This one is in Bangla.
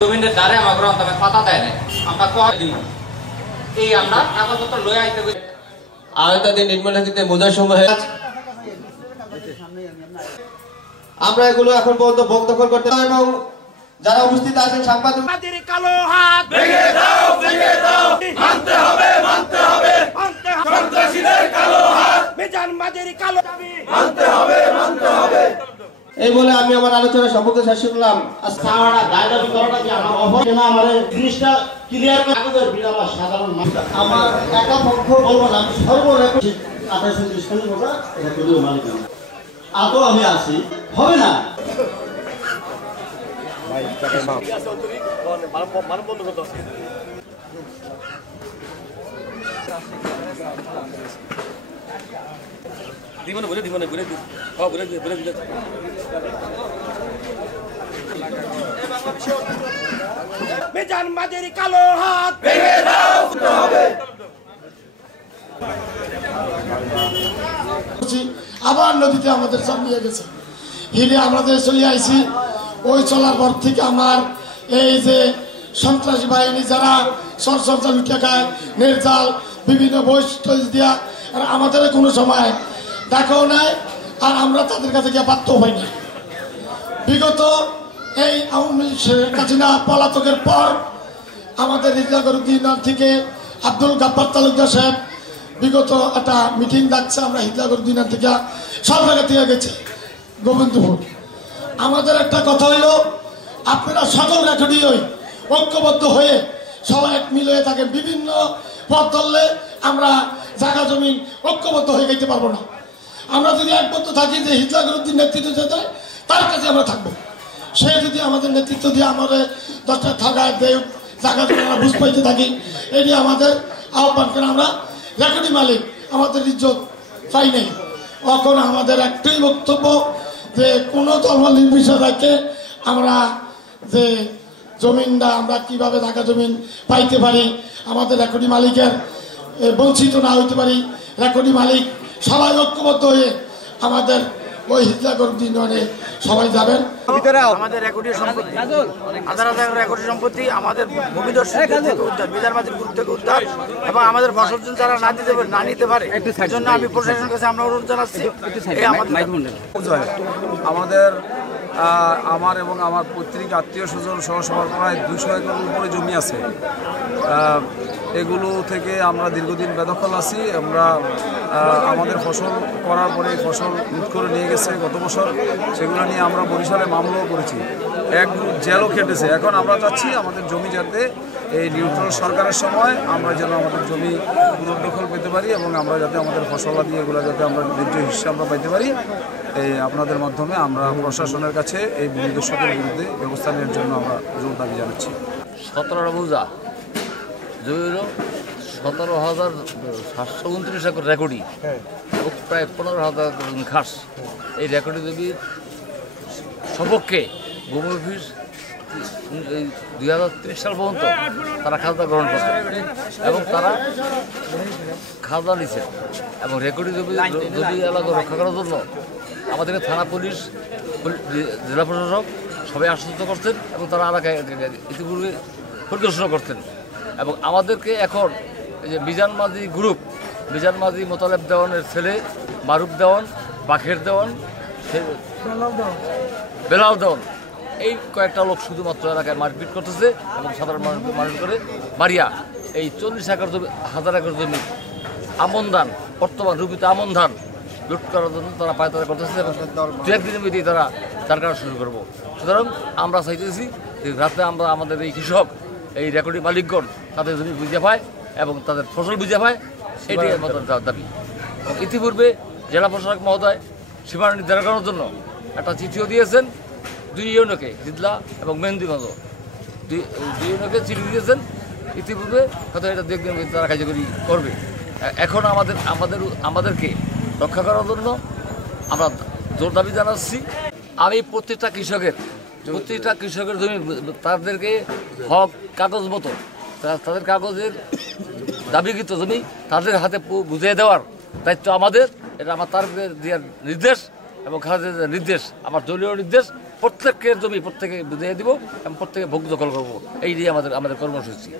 জমিনের দ্বারে আমাকে তবে পাতা দেয় না আমরা কয় দিব এই আমরা কাগজপত্র লয়ে আইতে কই আয়তাদের নির্মাণাকিতে বোঝার সময় আমরা এগুলো এখন পর্যন্ত ভোগ দখল করতে এবং যারা উপস্থিত আছেন সাংবাদিক আমাদের কালো হাত ভেঙে দাও মানতে হবে সন্ত্রাসীদের কালো হাত মিজানবাদের কালো দাবি মানতে হবে এই বলে আমি আমার আলোচনা সম্পর্কে শেষ করলাম। সারা দায়টা বিতরণটা কি আমার অবশ্যই না আমার জিনিসটা ক্লিয়ার করে আমাদের বিরালা সাধারণ মানুষ আমার একা পক্ষ বলবো না আমি সর্বরেকর্ড 28 কোটি টাকা এটা করিও মালিক না আদৌ আমি আছি হবে না ভাই টাকা মাপ মানব বন্ধ করতে আছে দিমনে বলে মিজানবাদের কালো হাত ভেঙে দাও হবে আবার নদীতে আমাদের সব নিয়ে গেছে হিলে আমাদের চলে আইছি ওই চলার পর থেকে আমার এই যে সন্ত্রাসী বাহিনী যারা সরসঞ্চাল উঠে খায় নির্জাল বিভিন্ন বৈশিষ্ট্য দিয়া আর আমাদের কোনো সময় দেখাও নাই আর আমরা তাদের কাছে গিয়ে বাধ্য হই না। বিগত এই আওয়ামী লীগ হাসিনা পলাতকের পর আমাদের হিজলাগরুদ্দিন থেকে আব্দুল গাব্বার তালুকদার সাহেব বিগত একটা মিটিং ডাকছে আমরা হিজলাগরুদ্দিন থেকে সব জায়গা থেকে গেছি গোবিন্দপুর। আমাদের একটা কথা হইলো আপনারা সকল রেকর্ডই ঐক্যবদ্ধ হয়ে সবাই এক মিল হয়ে থাকেন বিভিন্ন পথ ধরলে আমরা জায়গা জমিন ঐক্যবদ্ধ হয়ে যেতে পারবো না। আমরা যদি একবদ্ধ থাকি যে হিজলাগরুদ্দিন নেতৃত্ব যেতে তার কাছে আমরা থাকবো সে যদি আমাদের নেতৃত্ব দিয়ে আমাদের 10টা থাকায় দেয় জায়গা জমি আমরা বুঝ পাইতে থাকি এটি আমাদের আহ্বান করে আমরা রেকর্ডি মালিক আমাদের ইজ্জত পাই নাই। এখন আমাদের একটাই বক্তব্য যে কোনো ধর্ম নির্বিশেষে রেখে আমরা যে জমিনটা আমরা কিভাবে জায়গা জমিন পাইতে পারি আমাদের রেকর্ডি মালিকের বঞ্চিত না হইতে পারি রেকর্ডি মালিক সবাই ঐক্যবদ্ধ হয়ে আমাদের ওই হিজলাগরুদ্দিন ইউনিয়নে সবাই যাবেন। আমাদের রেকর্ডের সম্পত্তি হাজার হাজার রেকর্ডের সম্পত্তি আমাদের ভূমিদস্যুদের থেকে উদ্ধার বিজারবাজির গ্রুপ থেকে উদ্ধার এবং আমাদের ফসল যারা না নিতে পারে এই জন্য আমি প্রশাসনের কাছে আমরা অনুরোধ জানাচ্ছি। আমাদের আমার এবং আমার পৈতৃক আত্মীয় স্বজন সহ সবার প্রায় 200 একরের উপরে জমি আছে। এগুলো থেকে আমরা দীর্ঘদিন বেদখল আছি। আমরা আমাদের ফসল করার পরে ফসল লুট করে নিয়ে গেছে গত বছর, সেগুলো নিয়ে আমরা বরিশালে মামলাও করেছি, এক জেলও খেটেছে। এখন আমরা চাচ্ছি আমাদের জমি যাতে এই নিউট্রাল সরকারের সময় আমরা যেন আমাদের জমি পুনর্দখল পেতে পারি এবং আমরা যাতে আমাদের ফসলাদি এগুলো যাতে আমরা ন্যায্য হিসেবে আমরা পাইতে পারি। এই আপনাদের মাধ্যমে আমরা প্রশাসনের কাছে এই ভূমিদস্যুদের বিরুদ্ধে ব্যবস্থা নেওয়ার জন্য আমরা জোর দাবি জানাচ্ছি। 17 বোঝা জমি হল 17,729 একর রেকর্ডি এবং প্রায় 15,000 ঘাস। এই রেকর্ডি জমির সপক্ষে ভূমি অফিস 2030 সাল পর্যন্ত তারা খাজনা গ্রহণ করছে এবং তারা খাজনা নিচ্ছে এবং রেকর্ডি জমি এলাকা রক্ষা করার জন্য আমাদেরকে থানা পুলিশ জেলা প্রশাসক সবাই আশ্বস্ত করছেন এবং তারা এলাকায় ইতিপূর্বে পরিদর্শন করতেন এবং আমাদেরকে এখন এই যে মিজান মাঝি মোতালেব দেওয়ানের ছেলে মারুফ দেওয়ান, বাখের দেওয়ান, বেলাল দেওয়ান, এই কয়েকটা লোক শুধুমাত্র এলাকায় মারপিট করতেছে এবং সাধারণ মানুষ করে মারিয়া এই 40 একর জমি 1000 একর জমি আমন ধান বর্তমান রুপিতে আমন ধান লুট করার জন্য তারা পায়তারা করতেছে এবং 2-1 দিনের মধ্যেই তারা তার কাজ শুরু করবো। সুতরাং আমরা চাইতেছি যে রাতে আমরা আমাদের এই কৃষক এই রেকর্ডি মালিকগণ তাদের জমি বুঝে পায় এবং তাদের ফসল বুঝে পায়, এটাই আমাদের দাবি। ইতিপূর্বে জেলা প্রশাসক মহোদয় সীমানা নির্ধারণ করার জন্য একটা চিঠিও দিয়েছেন 2 ইউনিয়নকে, হিজলা এবং মেহেন্দিগঞ্জ 2 ইউনিয়নকে চিঠি দিয়েছেন ইতিপূর্বে, হয়তো এটা দেখবেন তারা কার্যকরী করবে। এখন আমাদেরকে রক্ষা করার জন্য আমরা জোর দাবি জানাচ্ছি। আমি প্রত্যেকটা কৃষকের জমি তাদেরকে হক কাগজ মতো তাদের কাগজের দাবিকৃত জমি তাদের হাতে বুঝিয়ে দেওয়ার দায়িত্ব আমাদের। এটা আমার তার দেওয়ার নির্দেশ এবং খালেদা জিয়ার নির্দেশ, আমার দলীয় নির্দেশ। প্রত্যেকের জমি প্রত্যেকে দিয়ে দিব এবং প্রত্যেকে ভোগ দখল করবো। এই দিয়ে আমাদের কর্মসূচি।